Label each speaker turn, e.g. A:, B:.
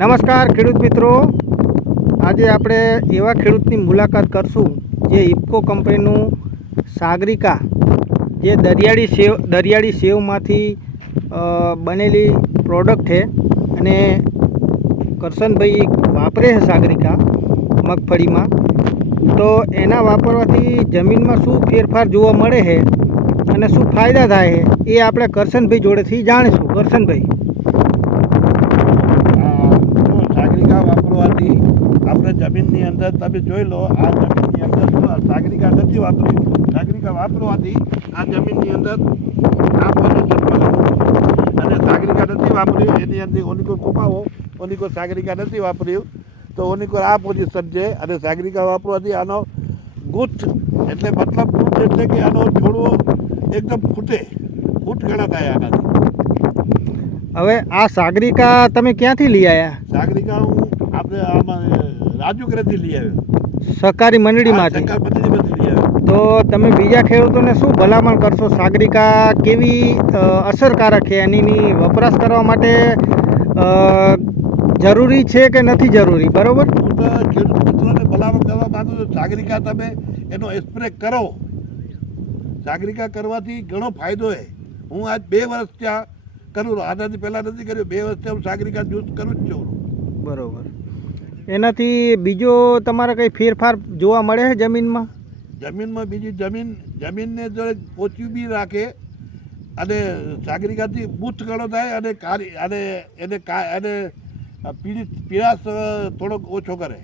A: નમસ્કાર ખેડૂત મિત્રો. આજે આપણે એવા ખેડૂતની મુલાકાત કરશું જે ઇફકો કંપનીનું સાગરિકા, જે દરિયાળી સેવ દરિયાળી સેવમાંથી બનેલી પ્રોડક્ટ છે અને કરશનભાઈ વાપરે છે સાગરિકા મગફળીમાં. તો એના વાપરવાથી જમીનમાં શું ફેરફાર જોવા મળે છે અને શું ફાયદા થાય છે એ આપણે કરશનભાઈ જોડેથી જાણીશું. કરશનભાઈ
B: આ જો સાગરિકા વાપરવાથી આપણે જમીનની અંદર, તમે જોઈ લો, આ જમીનની અંદર સાગરિકા નથી વાપરી, સાગરિકા વાપરવાથી આ જમીનની અંદર અને સાગરિકા નથી વાપર્યું, એની અંદર ઓનિકો કુપાવો, ઓનિકો સાગરિકા નથી વાપર્યું, તો ઓનિકો આ પોઝિશન છે. અને સાગરિકા વાપરવાથી આનો ગુથ એટલે મતલબ એટલે કે આનો છોડવો એકદમ ફૂટે. ફૂટ થાય આનાથી.
A: હવે આ સાગરિકા તમે ક્યાંથી લઈ આવ્યા
B: સાગરિકા હું આપણે આમાં રાજુ ઘરેથી લઈ આવ્યો.
A: સહકારી મંડળીમાંથી તો તમે બીજા ખેડૂતોને શું ભલામણ કરશો? સાગરિકા કેવી અસરકારક છે? એની વપરાશ કરવા માટે જરૂરી છે કે નથી જરૂરી? બરોબર?
B: હું તો ખેડૂત મિત્રોને ભલામણ કરવા માંગુ છું. સાગરિકા તમે એનો સ્પ્રે કરો. સાગરિકા કરવાથી ઘણો ફાયદો છે. હું આજ બે વર્ષ ત્યાં કરું. આનાથી પહેલાં નથી કર્યું. બે વર્ષથી હું સાગરિકા જ્યુસ કરું જ છું.
A: બરોબર. એનાથી બીજો તમારે કંઈ ફેરફાર જોવા મળે છે જમીનમાં?
B: જમીનમાં બીજી જમીન જમીનને જોડે પોચી બી રાખે અને સાગરિકાથી બુથ ઘણો થાય અને કાર્ય અને એને કા અને પીડિત પીડાશ થોડોક ઓછો કરે.